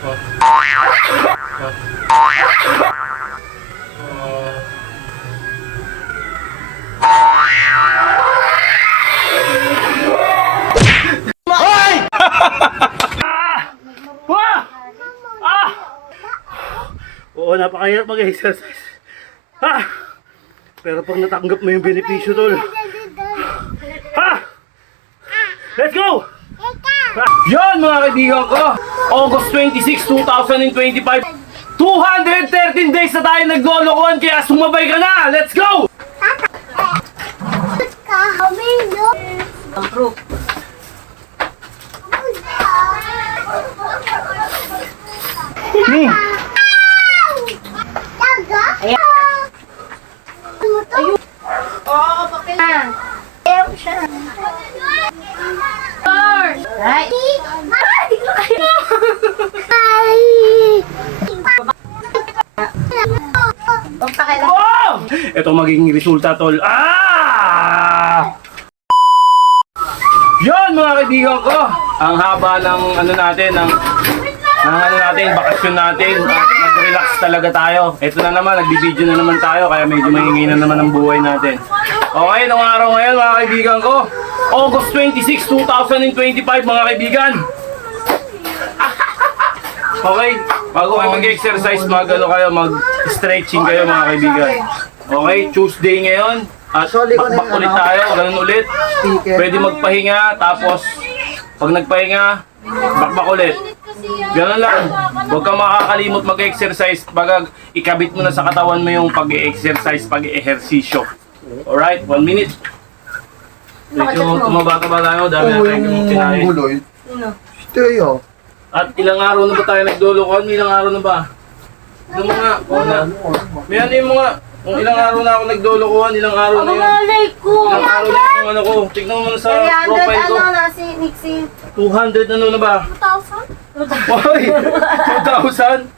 Oo, napakahirap mag-exercise. Pero pag natanggap mo yung benepisyo, tol. Let's go! Yan mga kaibigan ko, August 26, 2025, 213 days na tayo naglolokohan, kaya sumabay ka na! Let's go! Oo, papel na. Ayaw siya. Right. Oh! Ito magiging resulta, tol. Yon mga kaibigan ko, ang haba ng bakasyon natin. Nag-relax talaga tayo. Ito na naman, nagbibideo na naman tayo, kaya medyo maingay na naman ang buhay natin. Okay, nung araw ngayon mga kaibigan ko, August 26, 2025 mga kaibigan. Okay, bago kayo mag-exercise, mag-stretching kayo mga kaibigan. Okay, Tuesday ngayon. At bakbak ulit tayo, ganun ulit. Pwede magpahinga, tapos pag nagpahinga, bakbak ulit. Ganun lang. Huwag kang makakalimot mag-exercise pag ikabit mo na sa katawan mo yung pag-exercise, pag-ehersisyo. Alright, 1 minute. Medyo tumaba-taba tayo, dami na tayong kinain. Stereo. At ilang araw na ba tayo naglulukohan? Ilang araw na ba? Ano mo nga? May ano yung mga... Kung ilang araw na ako naglulukohan, ilang araw na yun. Ilang araw na yung ano ko. Tignan mo na sa profile ko. 300 na si Nixie. 200 ano na ba? 2,000? Hoy! 2,000?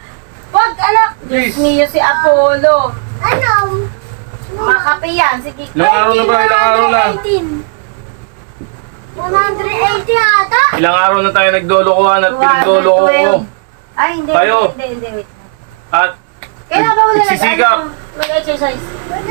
Wag anak! Please. Niyo si Apollo. Ano? Makape yan. Sige. Ilang araw na ba? Ilang araw na? 180 ata? Ilang araw na tayo naglulukohan at pinagluloko ko. Ay, hindi. Tayo. Hindi. Wait. At Kailan ba wala nagsisikap. mag-exercise?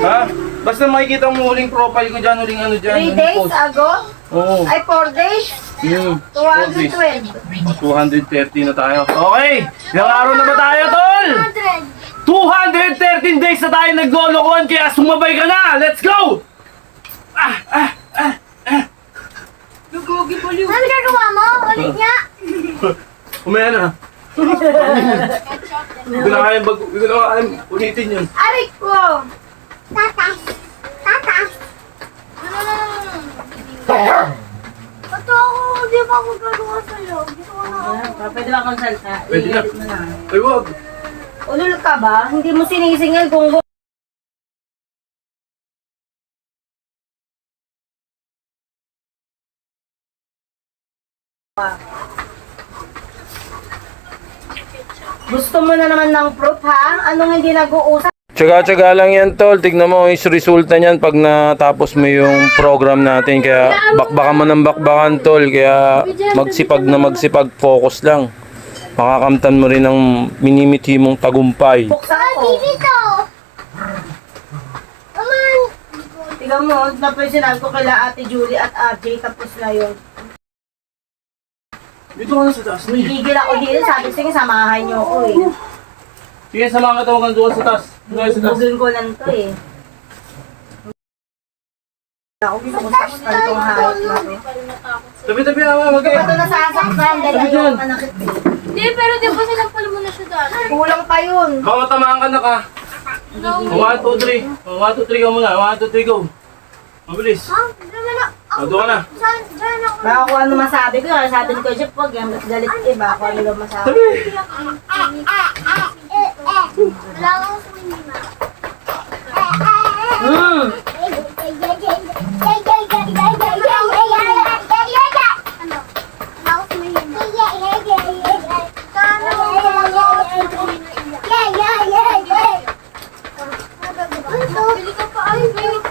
Ha? Basta makikita mo huling profile ko dyan, huling ano dyan. 3 days ago? Oo. Ay, 4 days? 212. 230 na tayo. Okay! Ilang araw na ba tayo, tol? 213 days na tayo naglolokohan, kaya sumabay ka na! Let's go! Lugogi po liw. Ano gagawa mo? Ulit niya? Umaya na. Hindi ko na kayang ulitin yun. Arik ko! Tatas. Bato ako, di ba ako gagawa sa'yo? Gusto ko na ako. Pwede ba konsulta? Pwede na. Ay, wag. Ulul ka ba? Hindi mo sinisingil kung gusto mo na naman ng proof ha? Anong hindi nag-uusap? Tsaga-tsaga lang yan, tol. Tignan mo yung resulta niyan pag natapos mo yung program natin. Kaya bakbakan mo ng bakbakan, tol. Kaya magsipag, focus lang. Makakamtan mo rin ang minimiti mong tagumpay. Buksan ko. Dito. Come on. Tignan mo, napansinan ko kila Ate Julie at RJ tapos na yun. Dito ka na sa taas. Gigil ako dito, sabi sige samahan niyo ako eh. Sige, samahan ka tawagan doon sa taas. Doon sa taas. Bugin ko lang to eh. Ako gusto ko saktan itong hayop na to. Tabi-tabi naman, wag Ito kayo. pa nasasaktan dahil ayaw ka nakit eh. Hindi, pero di ba sinampal mo na siya dati? Kulang pa yun. Baka matamaan ka na ka. 1, 2, 3. 1, 2, 3 ka muna. 1, 2, 3, go. Mabilis. Diyan na. Doon ka na. Diyan ako. Baka kung ano masabi ko, sabi ko siya pag yan, galit eh, baka kung ano lang masabi. Tabi. Wala akong swimming na. Bili ka pa. Ay, wait.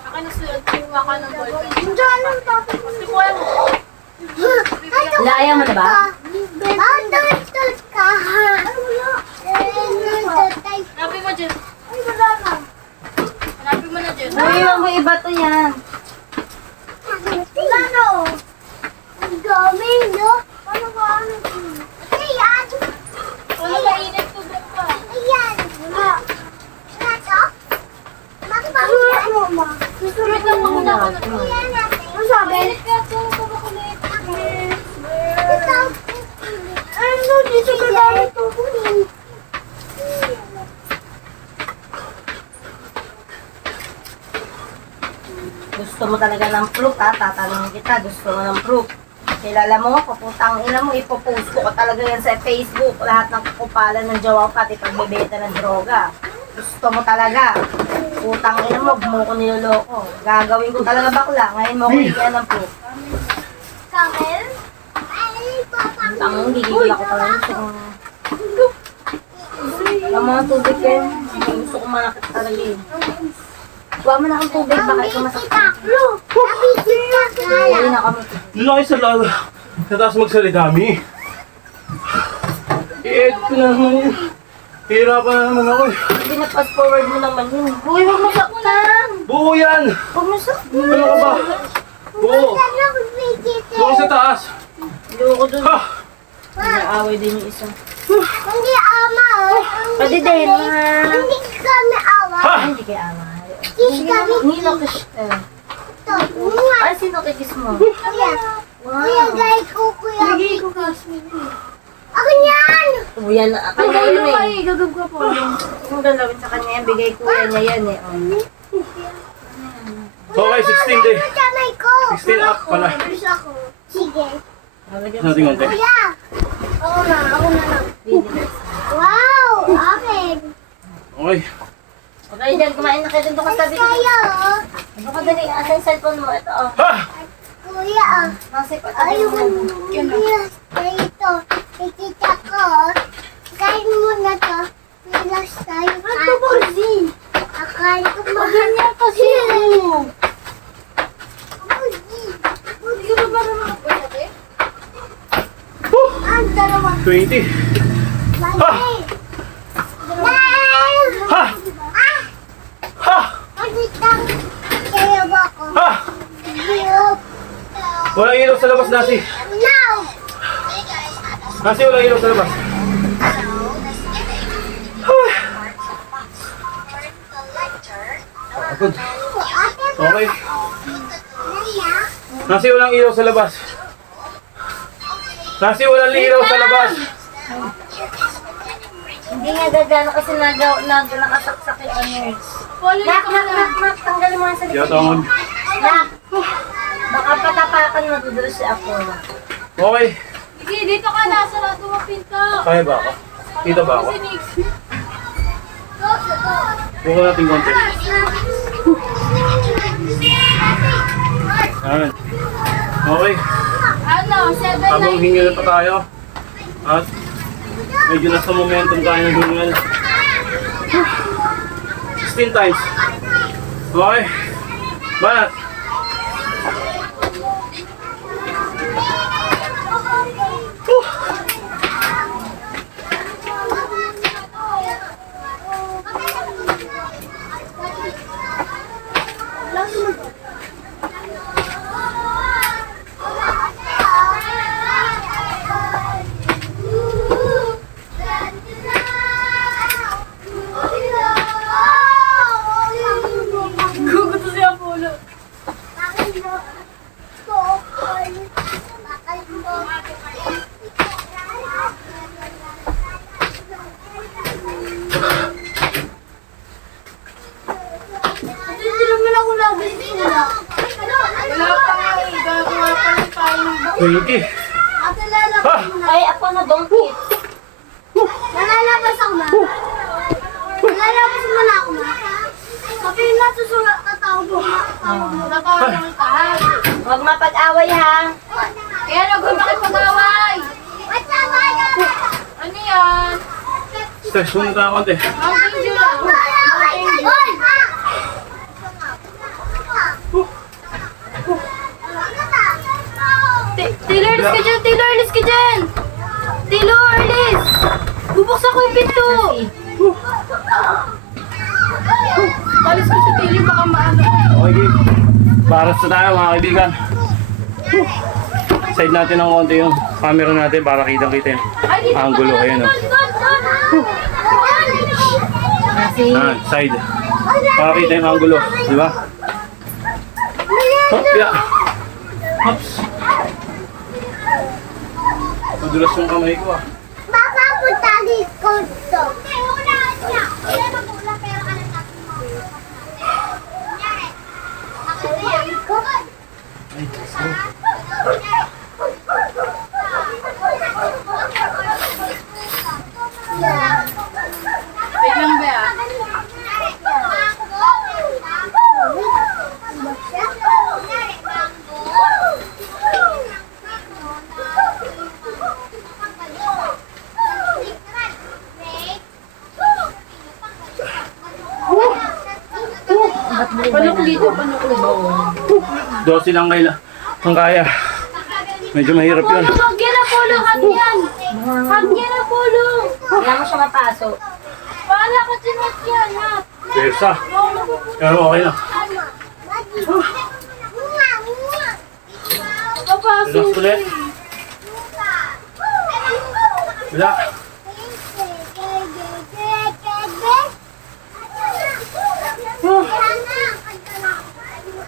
Akin na sulat. Kinuha ka ng ballpen. Diyan lang to. Gaya mo na ba? Matutut ka. Hanapin mo dyan. Ay, wala na. Hanapin mo na dyan. Uy, wag mo iba to yan. Ano? Ang dami, no? Ano ba? Ayan. Wala mainit to pa. Ayan. Wala to? Bakit mo, ma? Susunod lang ako na ako na. Ayan natin. Ano sabi? Mainit ka to. Kumakulit. Ito. Ano, dito ka dami to. Gusto mo talaga ng proof, ha? Tatanungin kita, gusto mo ng proof. Kilala mo, kaputang ina mo, ipopost ko talaga yan sa Facebook. Lahat ng kakupalan ng jowa ko, pati pagbebenta ng droga. Gusto mo talaga. Putang ina mo, huwag mo ko niloloko. Gagawin ko talaga bakla. Ngayon mo ko higyan ng proof. Kamel? Ay, papang. Ang gigigil ako talaga. Ang mga tubig kayo, gusto ko manakit talaga eh. Huwag mo na akong tubig, baka ikaw masakit. Taklo. Nakikita ka. Hindi na kami. Doon lang kayo sa lalo. Sa taas magsalidami. I-edit ko na naman yun. Hirapan na naman ako eh. Pinapass forward mo naman yun. Uy, huwag mo saktan. Buo yan! Huwag mo saktan. Ano ka ba? Buo! Ano ko bigit Doon sa taas! Ayoko dun. Ha! Naaway din yung isa. Hindi ama. Pwede din, ha? Hindi kami awa. Ha! Ay, hindi kay away. Hindi kami. Nilakish ka. Ito. Nga. Ay, sino kikis mo? Kuya. Kuya, Wow. gay ko, kuya. Gay ko kasi. Ako yan. Kuya na. Kanya yun eh. Gagab ka po. Kung galawin sa kanya yan, bigay kuya niya yan eh. Oh. Okay, 16 day. Ano kamay ko? 16 up pala. Gusto ako. Sige. Lalagyan Natin konti. Kuya. Ako na lang. Bibili. Wow. Akin. Okay. Okay, dyan, kumain na kayo dun ka sabi ko. Kayo. Ano ka dali? Asa yung cellphone mo? Ito, oh. Ha! Kuya. Nasa ipatabi Ayun. mo. Kuya. Dito. Ikita ko. Kain mo na to. Pilas tayo. Ano ba din? Akain ko mahal. Ganyan kasi. Hindi ko ba naman ako sabi? Ang dalawa. 20. Lagi. Ha! Ha! Pagkitang kaya ba ako? Ha! Yup. Walang ilaw sa labas, Nasi. Now. Nasi, walang ilaw sa labas. Pagod. Ate mo Okay. na. Nasi, walang ilaw sa labas. Nasi, walang ilaw sa labas. Hindi nga gagana kasi nakasaksak yung ano. Nak, tanggalin mo nga sa likod. Yatangon. Nak, baka patapakan mo to doon si Apollo. Okay. Sige, dito ka na. Sarado mo pinto. Kaya ba ako? Kita ba ako? Si Nix. Buko natin konti. Ayan. Okay. Ano? 7 Habang hingal pa tayo. At medyo nasa momentum tayo ng hingal. 16 times. Okay. Banat. Guguto si Apollo. Hindi naman ako lagi sila. Wala pa nga eh. Gagawa pa rin tayo ng 20. Ate, lalabas Ha! mo na. Ay, Apollo, don't eat. Nalalabas ako na. Nalalabas mo na ako na. Sabi na susulat na tao mo. Natawa ng tahan. Huwag mapag-away ha. Kaya nag-uwi makipag-away. Ano yan? Stress muna tayo konti. Mountain Dew lang. Taylor, alis ka dyan! Taylor, alis ka dyan! Taylor, alis! Bubuksan ko yung pinto! Alis ko si Taylor, baka maano. Okay, game. Baras na tayo mga kaibigan. Side natin ng konti yung camera natin para kitang-kita yung angulo. Ayan o. Kasi, Side. Para kita yung angulo. Di ba? Hop, yeah. Hops. Madulas yung kamay ko ah. Papa, punta ko to. Wait lang ba ah? Paano ko dito? Paano ko ba? 12 lang ang kaya. Medyo mahirap yun. Huwag yan na polo! Hag yan! Hag yan na polo! wala mo siya mapasok. Paala ka dyan, hag yan, ha? Persa. Pero okay na. Papasok. Relax ulit. Wala.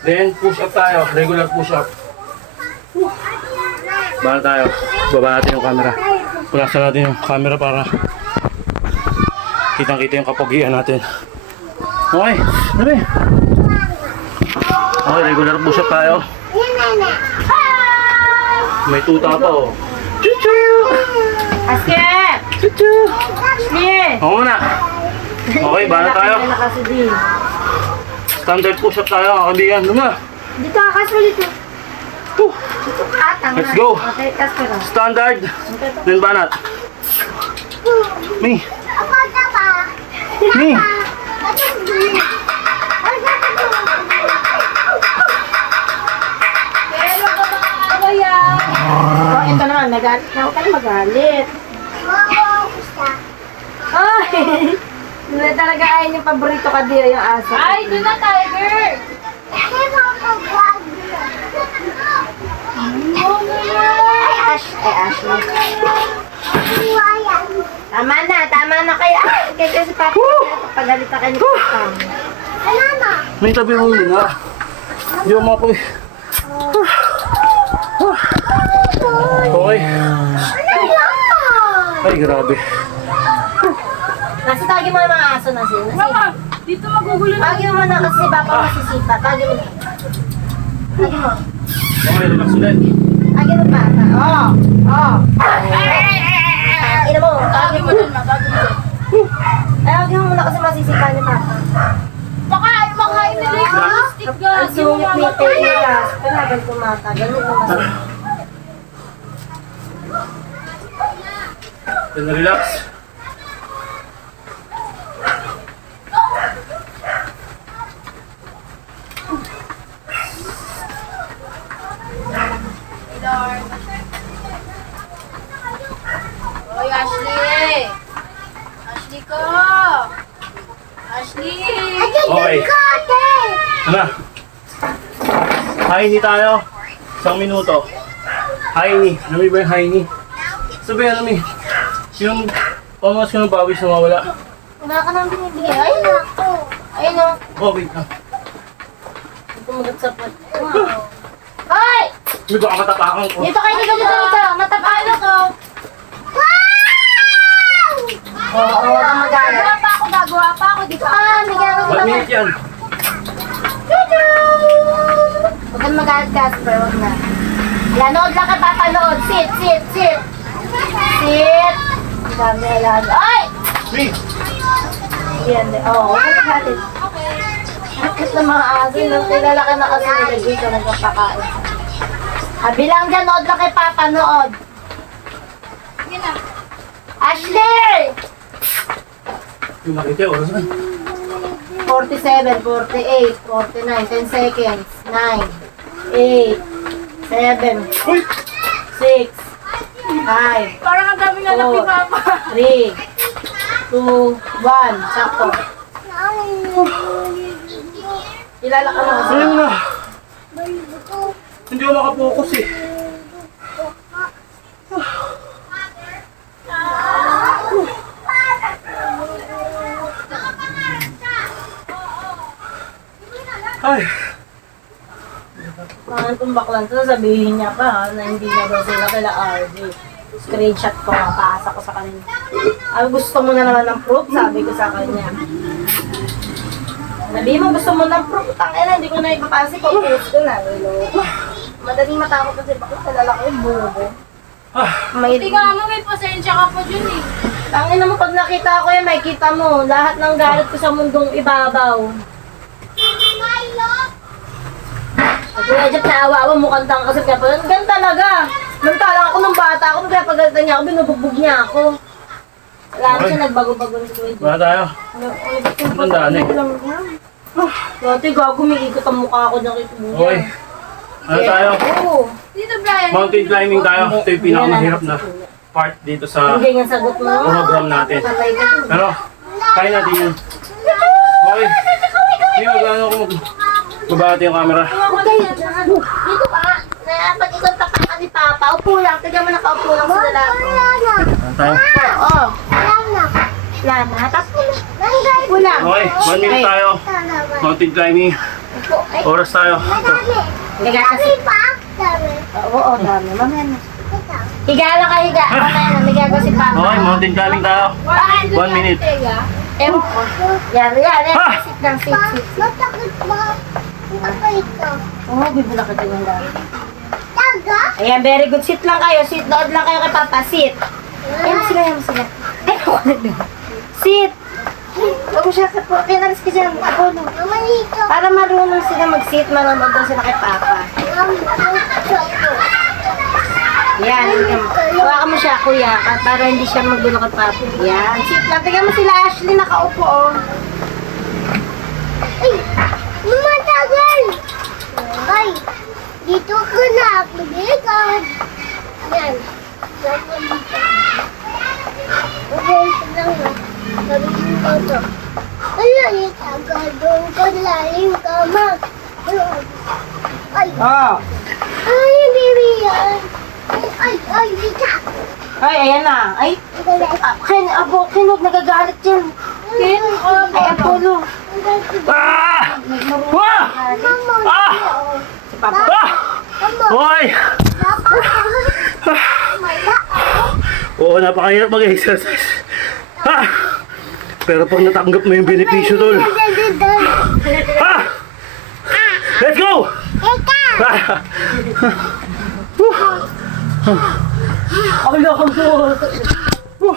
Then push up tayo. Regular push up. Bala tayo. Baba natin yung camera. Pulasan natin yung camera para kitang-kita yung kapogian natin. Okay. Sabi. Okay, regular push up tayo. May tuta pa oh. Chuchu! Aske! Chuchu! Mie! Ako muna. Okay, bala tayo. Wala kasi din. Standard push up tayo mga kaibigan. Luma. Dito, kaso dito. Atang Let's go. Okay, kaso na. Standard. Then banat. Me. Me. Pero ka mga away ah! Oh, ito naman, nagalit na. Huwag ka na magalit. Ay! Hindi talaga ayun yung paborito ka diyo, yung aso. Ay, doon na, Tiger! Ashley. Tama na kayo. Ay, kaya si Papa. Pagalit na kayo ni Papa. May tabi mo muna. Hindi mo mapoy. Okay. Ay, grabe. Nasa tagi mo yung mga aso na sila. Mama, dito magugulo na. Tagi mo na kasi si Papa masisipa. Tagi mo. Tagi mo. Okay, relax ulit. Tagi mo Papa. Oh. Oh. Ina mo. Tagi mo dun, ma. Tagi mo dun. Tagi mo muna kasi masisipa ni Papa. Baka ayaw makain nila yung stick Ang gas. Yung sungit ni mga Tela. Panagal kumata. Ganun yung masarap. Then relax. Oy, Ashley! Ashley ko! Ashley! Okay. Ano? High knee tayo. 1 minuto. High knee. Ano ba yung high knee? Sabi ano mi? Yung pamamas ko ng bawis na mawala. Wala ka nang binibigay. Ayun na. Ayun na. Oh, wait na. Tumugat sa pot. Hoy! May baka matapakan ko. Dito kayo, dito. Matapalo ko. Oo, huwag kang magalit. Gagawa pa ako. Di pa. May gano'n 1 minute yan. Huwag kang magalit, Casper. Huwag na. Lanood lang ka papanood. Sit. Sit. Ang dami alam. Ay! Me. Yan. Oo, huwag kang magalit. Bakit na mga aso nang kilala ka na kasi nila dito nagpapakain. Bilang dyan, nood lang kay Papa, nood. Sige na. Ashley! Yung makita, oras na. 47, 48, 49, 10 seconds. 9, 8, 7. Uy! 6, 5, Parang ang daming anak ni Papa. 3, 2, 1. Sakto. Kilala ka na kasi. Ayun na. Hindi ako makapokus eh. Ay. Mga itong baklan to, sabihin niya pa ha, na hindi na daw sila kila RJ. Screenshot ko, paasa ko sa kanila. Ay, gusto mo na naman ng proof? Sabi ko sa kanya. Sabi mo, gusto mo ng proof? Tangina, hindi ko na ipapasi ko. Post ko na. Madaling matakot kasi bakit sa lalaki yung bobo. May Hindi ka mo, may pasensya ka pa dyan eh. Tangina mo, pag nakita ko yan, may kita mo. Lahat ng galit ko sa mundong ibabaw. At kaya dyan naawa mo, mukhang tanga kasi kaya pa, ganun talaga. Mantalang ako ng bata ako, kaya pagalitan niya ako, binubugbog niya ako. Wala na siya, nagbago-bago na si Kuya Jim. Wala tayo. Tandaan eh. Dati gago, may ikot ang mukha ko na kay Kuya. Okay. Ano tayo? Oo. Dito, Brian. Mountain climbing tayo. Ito yung pinakamahirap na part dito sa Hindi ganyan sagot mo. program natin. Sabay ka dun. Pero, kaya natin yun. Okay. Hindi mag-ano ako magbabati yung camera. Huwag ganyan. Dito ka. Pag ikaw tapakan ni Papa, upo lang. Tignan mo nakaupo lang sa lalaki. Ano tayo? Oo. Wala na. Tapos, upo lang. Okay, 1 minute tayo. Mountain climbing. Upo. Ay, Oras tayo. Ito. higa kasi. Oo, dami. Mamaya na. Higa lang ka, higa. Mamaya na. May gagawa si Papa. Okay, mountain climbing tayo. 1 minute. Ewan ko. Yan, yan. Ha! Sit lang, sit, sit. Matakot ba? Ako ito. Oo, bibula ka din lang. Taga? Ayan, very good. Sit lang kayo. Sit. Dood lang kayo kay Papa. Sit. Ayan mo sila, ayan mo sila. Ay, ako na. Sit. Huwag mo siya. Kinalis ka dyan. Ako, no. Naman ito. Para marunong sila mag-sit, manonood daw sila kay Papa. Yan. Hawakan mo siya, kuya. Para hindi siya magulo kay Papa. Yan. Sit lang. Tingnan mo sila, Ashley, nakaupo, oh. Ay! Matagal! Ay! Dito ko na! Mabigat! Yan. Okay, lang na. Sabihin ko to. Ay, tagal doon ko lalim kama. Ay! Oh. Ay, baby yan! Ay, bita! Ay, ayan na. Ay, Ken, huwag nagagalit yan. Ken, ay, Apollo. Ah! Wah! Ah! Si Papa. Ah! Hoy! Oo, napakahirap mag-exercise. Ha! Pero pag natanggap mo yung benepisyo tol. Ha! Let's go! Ah! Wala kang po. Uy.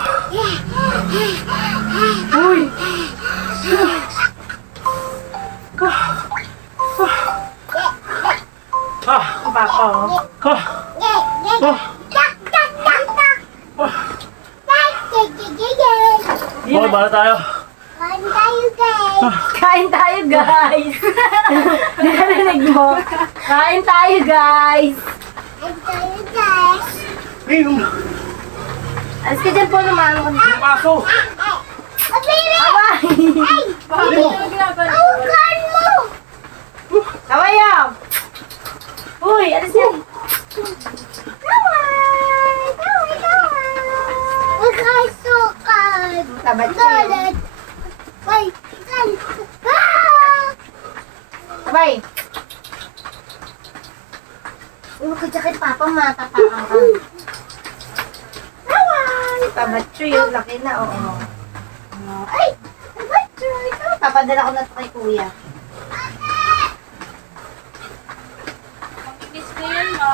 Ah! Ang Papa, oh. Ah! Okay, bala tayo. Kain tayo, guys. Narinig mo? Kain tayo, guys. Ayun! Alas ka dyan po naman. Yung paso! Away! Dali mo! Away, ah! Uy, alas yan. Tabat siya. Away. Huwag ka dyan kay Papa, matapakan ka. Tabat siya yun, laki na, oo. Ay! Tabat siya. Papadala ko na ito kay Kuya. Kiss ko yun, no?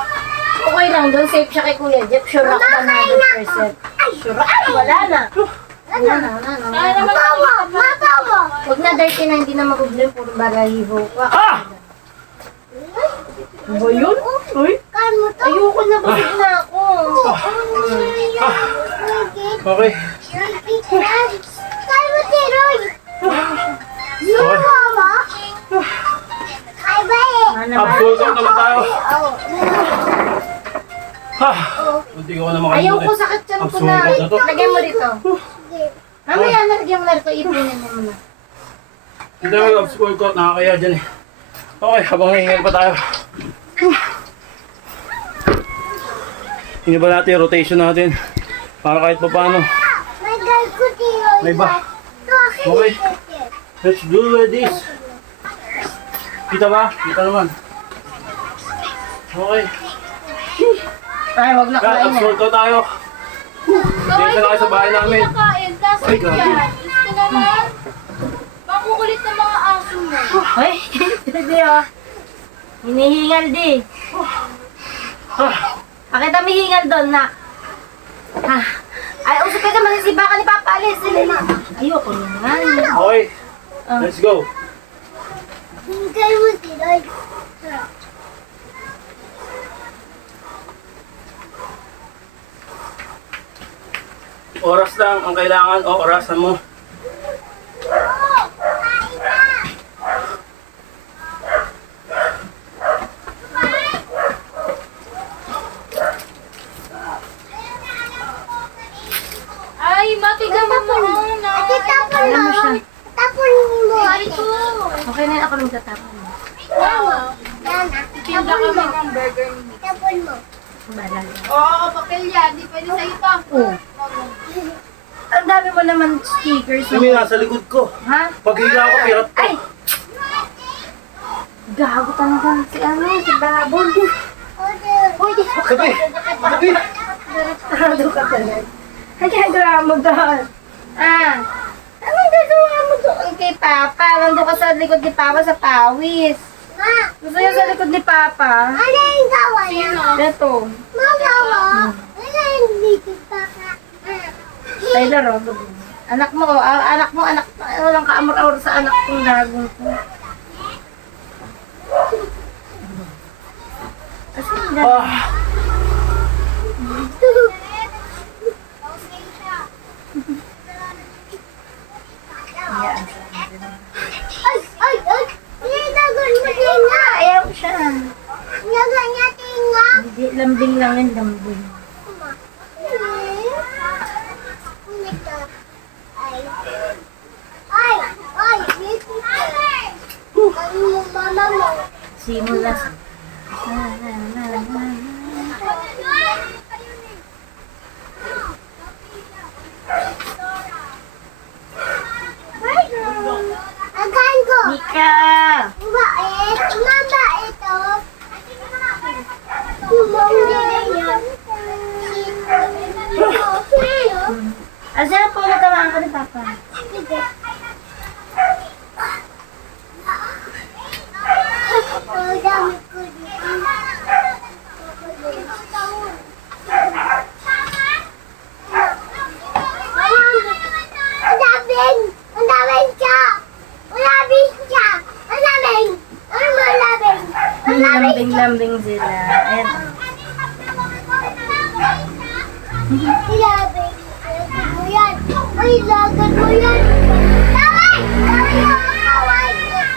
Okay lang doon, safe siya kay Kuya Jeff. Sure ako 100%. Sure ako, wala na. Wala na. Kaya naman Huwag na dirty na, hindi na mag-problem. Puro balahibo ka. Ah! Ba yun? Uy, ayoko na, busog na ako. Okay. Ano naman? Absolute out naman tayo. Hindi ko na Ayaw makalimutan. ko, sakit yan ko Ang na. sugat na to. Lagyan mo dito. Sige. Mamaya nalagyan mo na ito. Ipunin mo muna. Hindi mo yung school ko. Nakakaya dyan eh. Okay, habang hihingal pa tayo. Hindi ba natin yung rotation natin? Para kahit pa paano. May guy ko dito. May ba? Okay. Let's do this. Kita ba? Kita naman. Okay. Ay, wag na kumain na. Absorb ko tayo. Dito na kayo sa bahay namin. Kain, kasi Ay, grabe. yan. Gusto naman. Makukulit ng mga aso mo. Ay, hindi oh. Hinihingal di. Pakita mo hingal doon, nak. Ha. Ay, usap ka dyan, masisibakan ni Papa. Alis, sila na. Ayoko naman. Okay. Let's go. Yung guy mo dito. Oras lang ang kailangan o orasan mo. Ay, matigang mo muna. Ate, tapon Alam mo mo. siya. Tapon mo. Ito. Okay na yun, ako nang tatapon mo. Yan ah. Tinda kami ng burger ni Tapon mo. Balal. Oo, papel yan. Di pwede sa ito. Oh. Ang dami mo naman stickers. Kami nasa likod ko. Ha? Pag higa ako, pirap to. Ay! Gago talaga. Si ano, si Babon. Order. Uy, di Sabi! Sabi! Tarado ka talaga. Ang ginagawa mo doon? Ah, anong gagawa mo doon kay Papa? Nandun ka sa likod ni Papa sa pawis. Ma, Gusto niya sa likod ni Papa? ano yung gawa niya? Ito. Magawa. Ano yung dito pa ka? Tyler, oh. Anak mo, oh. Anak mo, anak. Walang kaamor-amor sa anak kong gagong ko. Kasi ang gagawin. Ah! Ay, ay, ay! Pinagagon mo tinga! Ayaw siya. Pinagan niya tinga! Hindi, lambing lang yan, lambing. Ay, ay, dito. Ano mo, mama mo? Simulas. Agan ko! Mika! Mabait! Mabait ito! Mabait yan! Asa po matamaan ka ni Papa? Sige. Ang dami ko dito. Ang daming! Ang daming siya! Ang daming siya! Ang daming! Ang malaming! Ang daming siya! Lambing-lambing sila. Ayan. Ilabing! Ilagad mo yan! Ay, ilagad mo yan! Damay! Damay ang kaway!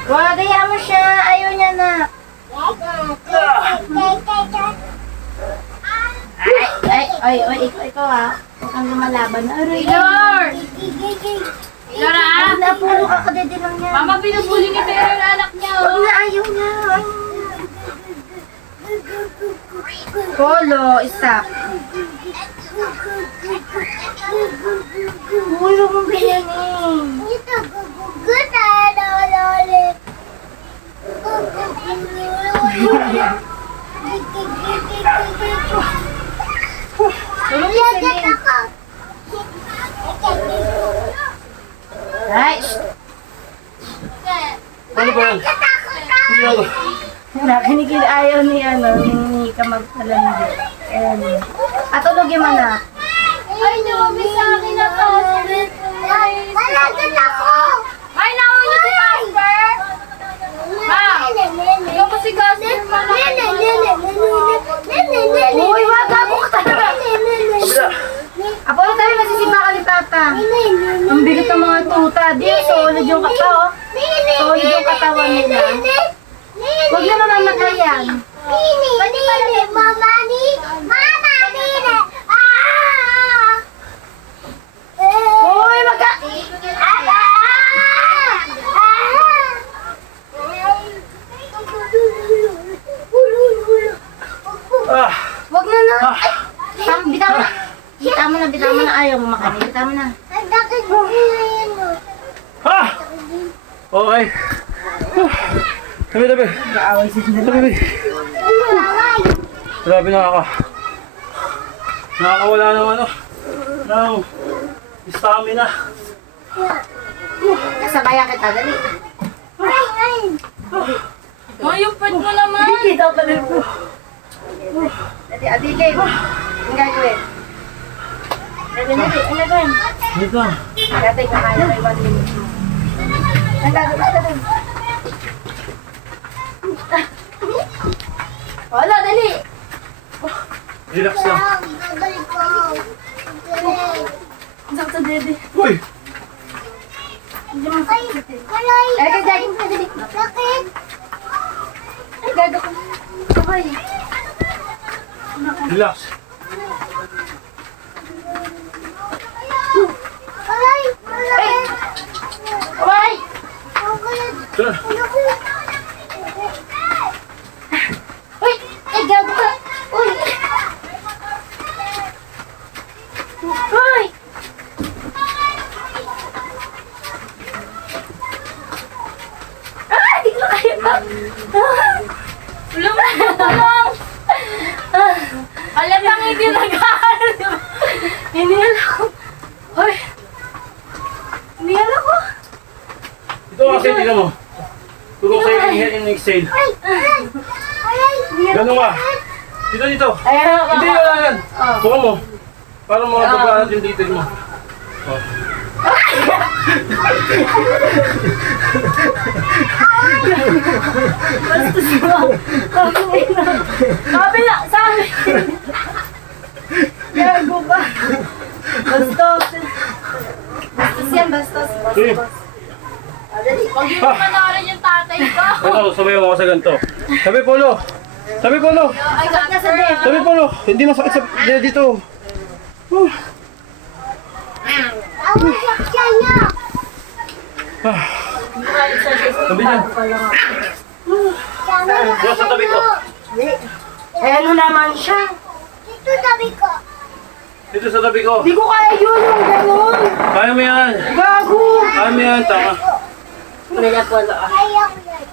Wag, kaya mo siya. Ayaw niya na. Ay, ikaw ah. Huwag kang lumalaban. Aray, Taylor! Taylor, ah! napulo ka kadede lang yan. Mama, pinubuli ni Taylor na anak niya. Huwag na, ayaw niya. Polo, stop. Uy, huwag mong ganyan eh. Ito, gugugut tayo na ulit. Ilagad ako. Ay, Ano ba yan? Hindi ako. nakinig ayaw ni ni Mika magpalandi. Ayan. Atulogin mo na. Ay, nawabi sa akin na to. Ilagad ako. Ay, nawabi niyo si Casper. Ikaw pa si Casper, Uy, wag ako ka talaga. Kabila. Apolo tayo, masisipa ka ni Papa. Ang bigat ng mga tuta. Di, solid yung katawan. Solid yung katawan nila. Huwag na mamamatay yan. Mama ni, Mama! Ah! Wag na na. Ah! Bitaw na. Bitaw mo na. Ayaw mo makanin. Bitaw mo na. Ang dakit mo yan mo. Ah! Okay. Tabi, tabi. Kaaway si Tabi. Malaway. Grabe nakakawala ng ano. Ng stamina. Kasabaya kita. Dali. Ay. Ay, yung pet mo naman. Bitaw ka din po. Dali, adi game. Ang gagawin. Dali. Ang gagawin. Dito. Dati kakain ko yung 1 minute mo. Ang gagawin. Wala, dali. Relax lang. Babalik ko. Ang sakit sa dede. Uy! Hindi mo Ay, sakit. kalay. Ay, kagagin ka, dali. Bakit? Ay, gago ko. Sabay. Relax. Kalay. Kalay. Ay! Tara. Uy! Ay, gago ka! Uy! Uy! Ah! Di ko kaya pa! Tulong mo, tulong. Alam lang hindi nag-aaral. Hinihal ako. Uy! Hinihal ako. Ito kasi, tingnan mo. Tulong sa'yo inhale and exhale. Ganun ka. Dito. Ayan ako. Hindi, wala yan. Buka mo. Para mga babalat yung detail mo. Oh. Bastos mo. Sabi na, sabi. Gago ba? Bastos. Bastos yan, bastos. Sige. Bastos. Ah, dali. Huwag yung panoorin yung tatay ko. Ito, sabayan mo ako sa ganito. Sabi, Polo. Sabi, Polo. Ay, kat na sa dede. Sabi, Polo. Hindi masakit sa dito. Ako sakyan niya. Sabi niya. Diyan sa tabi ko. Eh, ano naman siya? Dito tabi ko. Dito sa tabi ko. Hindi ko kaya yun, yung gano'n. Kaya mo yan. Gago. Kaya mo yan, tama. May natwala ah. Kaya ko yan.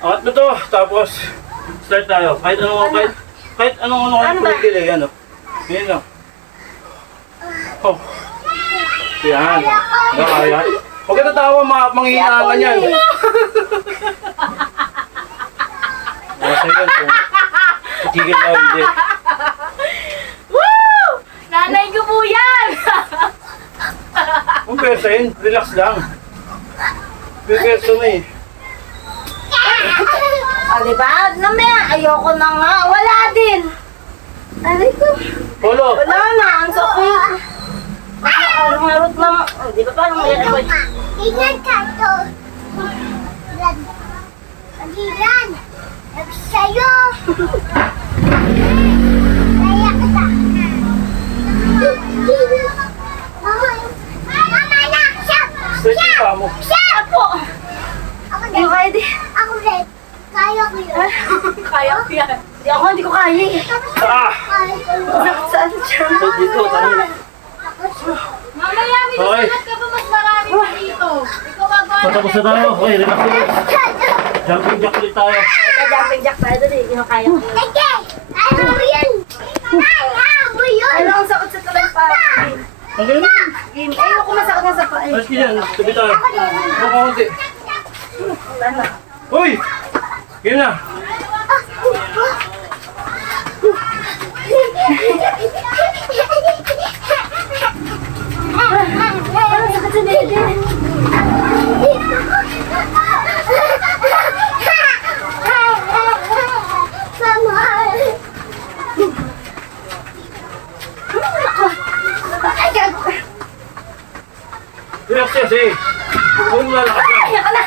Angat mo to. Tapos, start tayo. Kahit anong ano kayo pumigil eh. Ano? Yan lang. Oh. Yan. Ano kaya? Huwag ka natawa, manghihina ka niyan. Nasa yan kung titigil ka hindi. Woo! Nanay ko po yan. Kung person, relax lang. Person eh. Ah, diba? Namaya, ayoko na nga. Wala din. Aray ko. Polo! Wala na, ang sakit. Ang harot na, di ba parang may ano? Tingnan ka to. Pagilan. Sabi sa'yo. Kaya ka ta. Mama na! Siya! Stretching pa mo. Siya po! Ako Hindi ko din. kaya di. Ako din. Kaya ko yun. Kaya ko yan. Hindi ko kaya eh. Ah! Kaya ko yun. Sakit saan siya? So, dito tayo. Mamaya, may Okay. susunod ka pa mas marami pa dito. Ikaw magawa. Patapos na tayo. Okay, relax ulit. Jumping jack ulit tayo. Ito, jumping jack tayo doon eh. Hindi ko kaya ko yun. Sige! Ano mo yun? Ayaw mo yun! Ay, ang sakit sa tuloy pa. Okay na. Game. Ay, ako masakit na sa pa. Ay, Ayos ka dyan. Tabi tayo. Huwag ka konti. wala na. Uy! Game na. Ang sakit sa dede. Ay, gago. Relax kasi. Huwag mo lalakas yan. Ayaw ka na.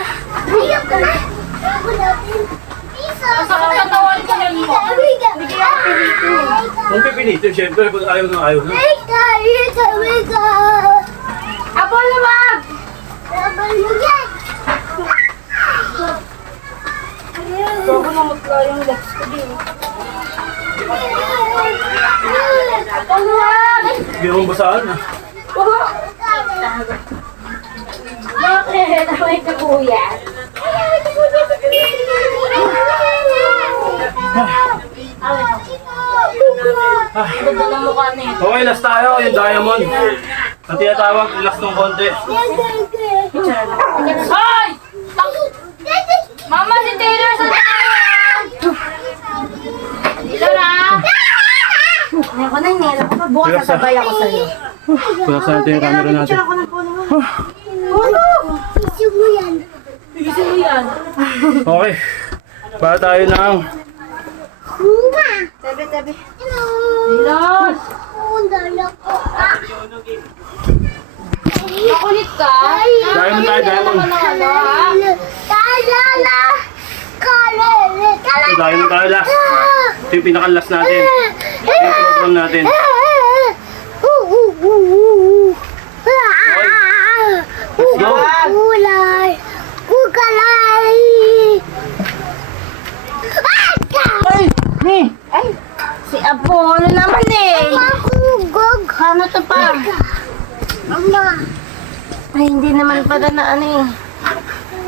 Ayaw ka na! Wala din. Masakit sa tawan ko yan mo. Hindi kaya ako pilitin eh. Huwag pipilitin. Siyempre, pag ayaw na ayaw na. Apollo, wag! Laban mo yan! Gago na mutla yung legs ko din. Biro basaan ah. Bakit? May kuya. Ganda ng mukha niya. Okay, last tayo. Yung diamond. Ang tinatawag, relax ng konti. Hoy! Mama, si Taylor sa Taylor ah! Ako na yung ako pa. Bukas sasabay ako sa'yo. Relax natin yung camera natin. Ako ng puno mo. Isu mo yan. Bigisin mo yan. Okay. Para tayo ng... Bunga. Tabi. Taylor! Oo, dala ko. Makulit ka? Diamond tayo, diamond. Kalala. Kalala. So, diamond tayo last. Ito yung pinaka-last natin. Ito yung program natin. Let's go. Kulay. Kukalay. Ay, si Apollo naman eh. Makugog. Ano to pa? Mama. Ay, hindi naman pala na ano eh.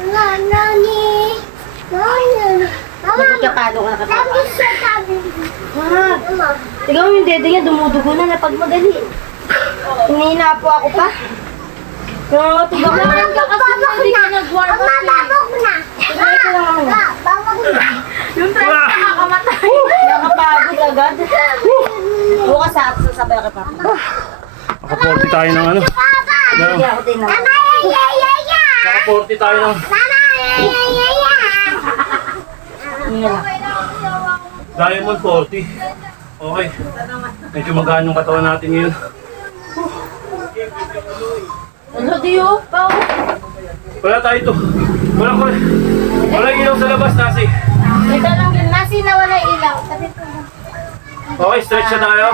Nani. Nani. Mama. Kapalo ka na Tabi kapalo. siya tabi. Mama. Tingnan mo yung dede niya, dumudugo na napagmadali. Hinihina po ako pa. Pero tigaw na lang ka kasi hindi ka nag-warm up Mama, eh. babak na. Tignan ko lang naman. Babak na. Yung friend ka nakakamatay. Nakapagod agad. Bukas sasabay ka pa. Naka-40 tayo ng ano. Hindi ako din na. Mama, ya. Naka-40 tayo ng Mama, ya. Hindi lang. diamond 40. Okay. Medyo magaan yung katawan natin ngayon. Ano diyo? Pao? Wala tayo ito. Wala ilaw sa labas, Nasi. Ito lang yun. Nasi na wala ilaw. Sabi ko. Okay, stretch na tayo.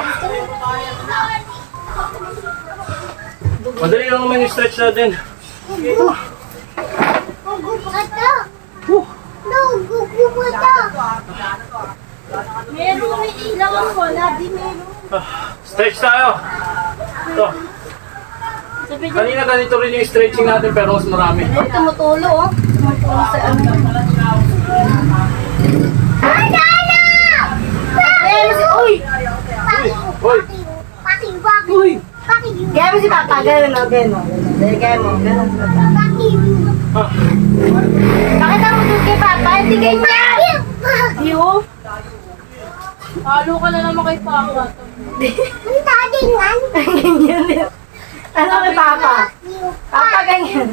Madali lang naman yung stretch natin. Meron may ilaw ang wala. Di meron. Stretch tayo. Ito. Kanina ganito rin yung stretching natin pero mas marami. Ay, tumutulo oh. Tumutulo sa ano. Uy! Hoy! Uy! Kaya mo si Papa. Gano'n o, gano'n. Dahil kaya mo. Gano'n si Papa. Ah, Bakit ang udod kay Papa? Hindi ganyan! Yo! Halo ka na naman kay Papa. Ganyan din. Ano kay Papa? Papa ganyan.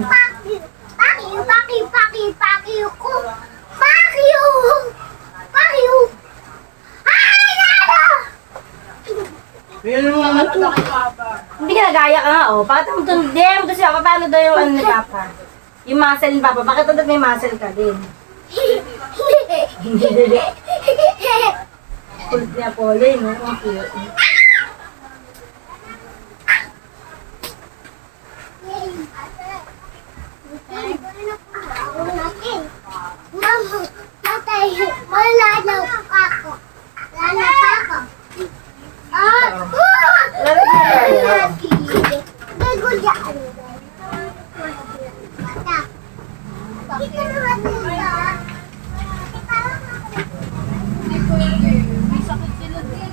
yan yung mga Hindi ka nagaya ka nga oh. Bakit mo ito? Hindi mo ito siya. Paano daw yung ano ni Papa? Yung muscle ni Papa. Bakit ito may muscle ka din? Kulit niya po ulit, no? Ang cute. Wala na ako. Wala na ako. Lalo na tayo. May sakit sila din.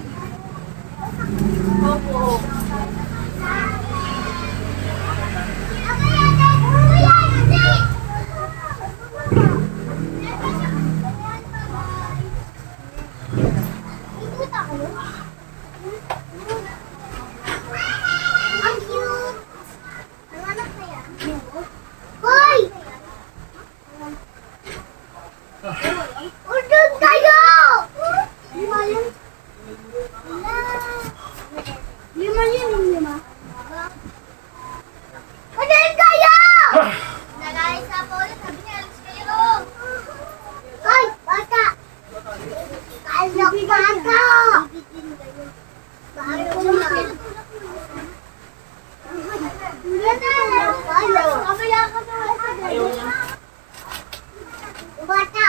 Opo. Hoy! Udod kayo! Lima yan. Lima yan, lima. Udod kayo! Nalay sa bola, sabi niya, alis kayo. Hoy, bata! Kalok bata! Bata!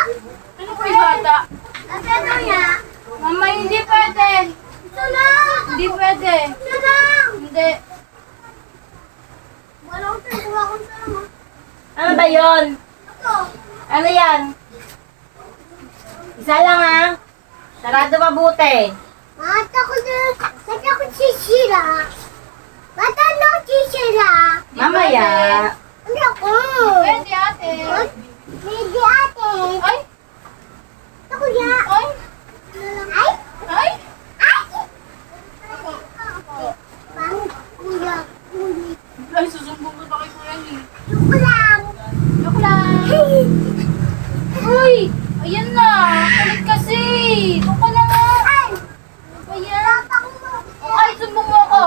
Ano po yung bata? Ano niya? Mama, hindi pwede. Ito lang! Hindi pwede. Ito lang! Hindi. Hindi. Ano ba yun? Ano yan? Isa lang ha. Sarado mabuti. Mata ko sisira. Mata no sisira. Mamaya. Ano ko? Pwede ate. Hindi ate. Ay! Ako ya. Ay! Ay. Ay! Ay. Bang kuya. Ay, susumbong ko ba kay Kuya ni? Yuko lang. Joke lang. Uy! Ayan na! Kulit kasi! Doon ka na nga! Ay. Ayan! Ay, sumbong mo ako!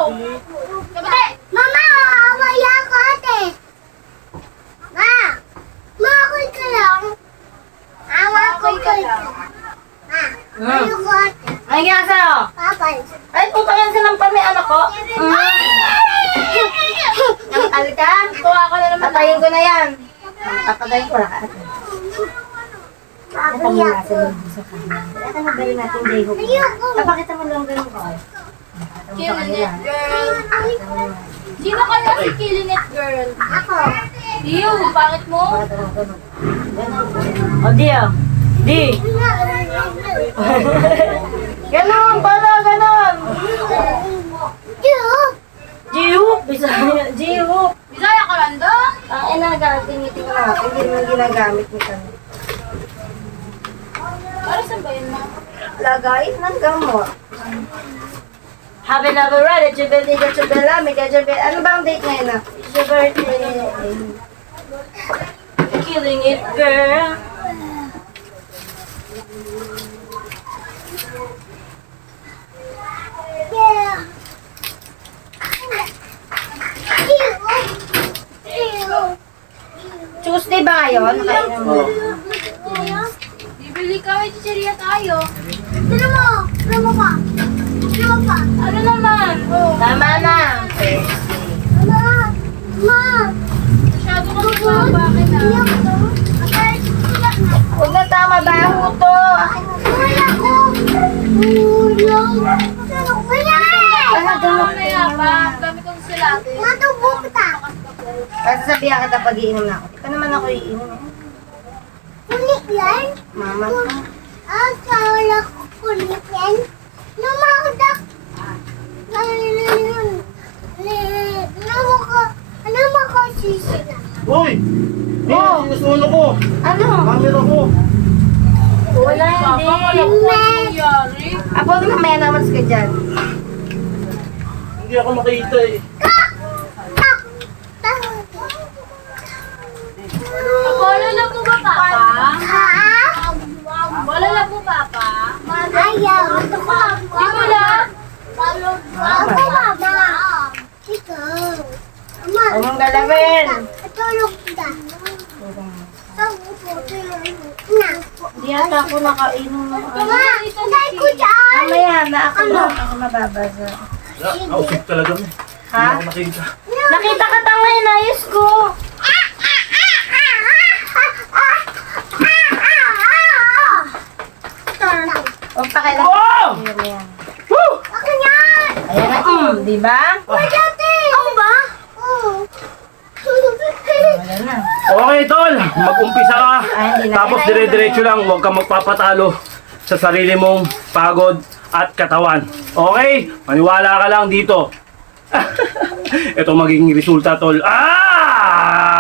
Kapate! Mama, awaya ko ate. Ma. Makoy ka lang. Awa ko Okay ka kayo. lang. Ma. Hmm. Ano ko ate? Ano gina sa'yo? Papa. Ay, puta yan sinampal may anak ko. Nampal ka? Tuwa ka na naman. Patayin ko na yan. Papatayin ko na ka. Papa Ito mo ya. na sa loob sa kanya. Ito na bali natin day ko. Ayoko. Papakita mo lang ganun ko. Pakita mo sa Killing kanila. it, girl. Sino kaya si Killing it, girl? Ako. Ew, bakit mo? Pakita mo ganun. Ganun. O, di ah. Di. Ganun, pala, ganun. Jihu. Bisaya. Jihu. Bisaya ka lang doon? Ang ina, gagamitin ko natin. Hindi naman ginagamit ni kami. Para saan ba yun, ma? Lagay ng gamot. Happy na ba, right? It's your birthday, it's your birthday, it's your birthday. Ano ba ang date ngayon na? It's your birthday. Killing it, girl. Tuesday ba ngayon? Kainan mo. Bibili ka, may chicheria tayo. Ano naman? Tama na. Masyado ka sa akin, ah. Huwag na tama ba ang to? Mamaya pa, dami kong silate. Sasabihan kita pag iinom na ako. Di pa naman ako iinom. Mama ko. Uy! Oh. Sinusuno ko! Ano? Camera ko! Wala Papa, hindi. wala ko nangyari. Apo, mamaya naman ka dyan. Hindi ako makita eh. Ako, alala mo ba, Papa? Alala mo, Papa? Ayaw. Di mo lang? Ako, mama. Ikaw. Mama. Huwag mong galawin. Tulog ka. Hindi ata ako nakainom ng ano. Mama, dahil ko dyan. Mamaya na ako na. Ako mababasa. Ausip talaga mo. Ha? Hindi ako nakita. Nakita ka tanga yun, ayos ko. Huwag pa kailangan. Oh! Ayan. Woo! Ako yan. Ayan na, di ba? Dati. Ako ba? Wala na. Okay, tol. Mag-umpisa ka. Ay, hindi na. Tapos dire-diretso lang. Huwag kang magpapatalo sa sarili mong pagod at katawan. Okay? Maniwala ka lang dito. Ito magiging resulta, tol. Ah!